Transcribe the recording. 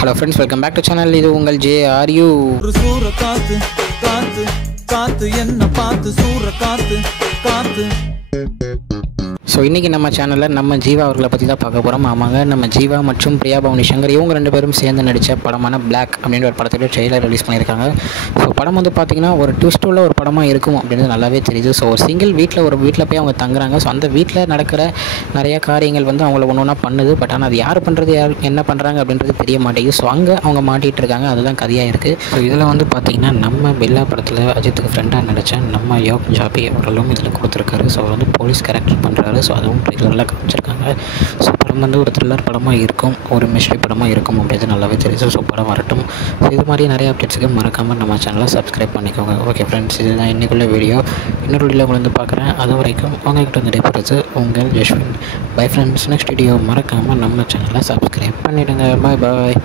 Hello friends, welcome back to channel. இது உங்கள் JRU. சூற காத்து காத்து காத்து என்ன பார்த்து சூற காத்து காத்து. ஸோ இன்றைக்கி நம்ம சேனலில் நம்ம ஜீவா அவர்களை பற்றி தான் பார்க்க போகிறோம். ஆமாங்க, நம்ம ஜீவா மற்றும் பிரியா பவானி சங்கர் இவங்க ரெண்டு பேரும் சேர்ந்து நடித்த படமான பிளாக் அப்படின்ற ஒரு படத்துக்கு ட்ரெய்லர் ரிலீஸ் பண்ணியிருக்காங்க. ஸோ படம் வந்து பார்த்திங்கன்னா ஒரு ட்விஸ்ட் உள்ள ஒரு படமாக இருக்கும் அப்படின்றது நல்லாவே தெரியுது. ஸோ ஒரு சிங்கிள் வீட்டில் போய் அவங்க தங்குறாங்க. ஸோ அந்த வீட்டில் நடக்கிற நிறைய காரியங்கள் வந்து அவங்கள ஒன்று ஒன்றா பண்ணுது. பட் ஆனால் அது யார் பண்ணுறது, யார் என்ன பண்ணுறாங்க அப்படின்றது தெரிய மாட்டேங்குது. ஸோ அங்கே அவங்க மாட்டிகிட்டு இருக்காங்க. அதுதான் கதையாக இருக்குது. ஸோ இதில் வந்து பார்த்திங்கன்னா நம்ம பில்லா படத்தில் அஜித்துக்கு ஃப்ரெண்டாக நடித்த நம்ம யோக் ஜாபி அவர்களும் இதில் கொடுத்துருக்காரு. ஸோ அவர் வந்து போலீஸ் கேரக்டர் பண்ணுறாரு. ஸோ அதுவும் ட்ரெய்லரில் காமிச்சிருக்காங்க. ஸோ படம் வந்து ஒரு த்ரில்லர் படமாக இருக்கும், ஒரு மிஸ்ட்ரி படமாக இருக்கும் அப்படின்றது நல்லாவே தெரியுது. ஸோ படம் வரட்டும். ஸோ இது மாதிரி நிறைய அப்டேட்ஸுக்கு மறக்காமல் நம்ம சேனலை சப்ஸ்கிரைப் பண்ணிக்கோங்க. ஓகே ஃப்ரெண்ட்ஸ், இதுதான் இன்றைக்குள்ள வீடியோ. இன்னொரு வீடியோ உங்களை வந்து பார்க்குறேன். அது வரைக்கும் உங்கள்கிட்ட வந்து நடைபெறுது உங்கள் Jaswin. Bye friends, next video மறக்காமல் நம்ம சேனலை சப்ஸ்கிரைப் பண்ணிவிடுங்க. பாய் பாய்.